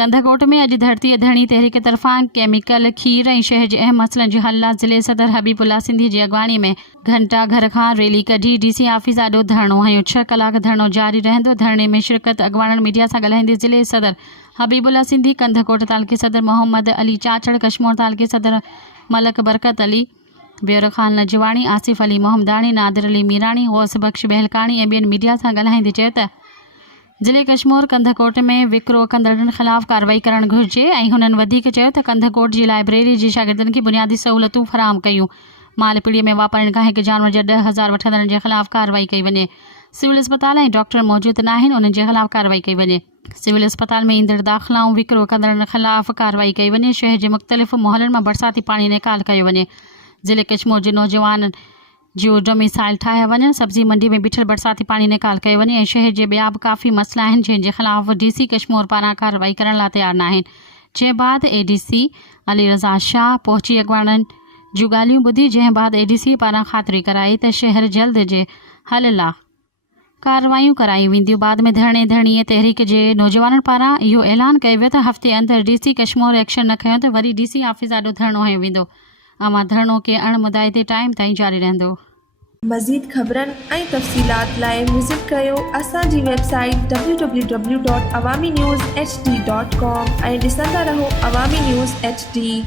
कंधाकोट में अॼु धरती धरणी तहरीक तरफ़ां केमिकल खीर ऐं शहर जे अहम मसइलनि जे हल लाइ ज़िले सदर हबीबुल्ला सिंधी जी अॻवानी में घंटा घर खां रैली कढी DC ऑफिस ॾाढो धरणो हयो। 6 कलाक धरणो जारी रहंदो। धरणे में शिरकत अॻवाननि मीडिया सां ॻाल्हाईंदे ज़िले सदर हबीबुल्ला सिंधी, कंधाकोट तालुके सदर मोहम्मद अली चाचड़, कशमोर तालुके सदर मलक बरकत अली, बेर ख़ान लजवाणी, आसिफ अली मोहम्मदानी, नादिर अली मीराणी, गौस बख्श बहलकाणी ऐं ॿियनि मीडिया सां ॻाल्हाईंदे चयो त ज़िले कशमोर कंधाकोट में विकिरो कंदड़नि ख़िलाफ़ कार्रवाई करणु घुरिजे ऐं हुननि वधीक चयो त कंधाकोट जी लाइब्रेरी जे शागिर्दनि खे बुनियादी सहूलियतूं फराहम कयूं। मालपीड़ीअ में वापरण खां हिकु जानवर जा 10,000 वठंदड़नि जे ख़िलाफ़ कार्रवाई कई वञे। सिविल अस्पताल ऐं डॉक्टर मौजूदु न आहिनि, उन्हनि जे ख़िलाफ़ कार्रवाई कई वञे। सिविल अस्पताल में ईंदड़ दाख़िलाऊं विकिरो कंदड़नि ख़िलाफ़ कार्रवाई कई वञे। शहर जे मुख़्तलिफ़ मोहल्लनि मां बरसाती पाणी निकाल कयो वञे। ज़िले कशमोर जे नौजवान जो डोमिसाइल ठाहिया वञनि। सब्ज़ी मंडी में बीठल बरसाती पाणी निकाल कयो वञे ऐं शहर जे ॿिया बि काफ़ी मसइला आहिनि जंहिंजे ख़िलाफ़ DC कशमोर पारां कार्रवाई करण लाइ तयारु न आहिनि। जंहिं बाद ADC अली रज़ा शाह पहुची अॻवाननि जूं ॻाल्हियूं ॿुधी, जंहिं बाद ADC पारां ख़ातिरी कराई त शहर जल्द जे हल लाइ कार्रवायूं करायूं वेंदियूं। बाद में धरणी तहरीक जे नौजवाननि पारां इहो ऐलान कयो वियो त हफ़्ते अंदरि DC कशमोर एक्शन न खयो त वरी DC ऑफिस ॾाढो धरणो हयो वेंदो। अमा धरणो के अण मुदाइदे टाइम ताईं जारी रहंदो। मज़ीद ख़बरनि ऐं तफ़सीलात लाइ विज़िट कयो असांजी वेबसाइट www.awamiNewsHD.com ऐं ॾिसंदा रहो अवामी न्यूज़ HD।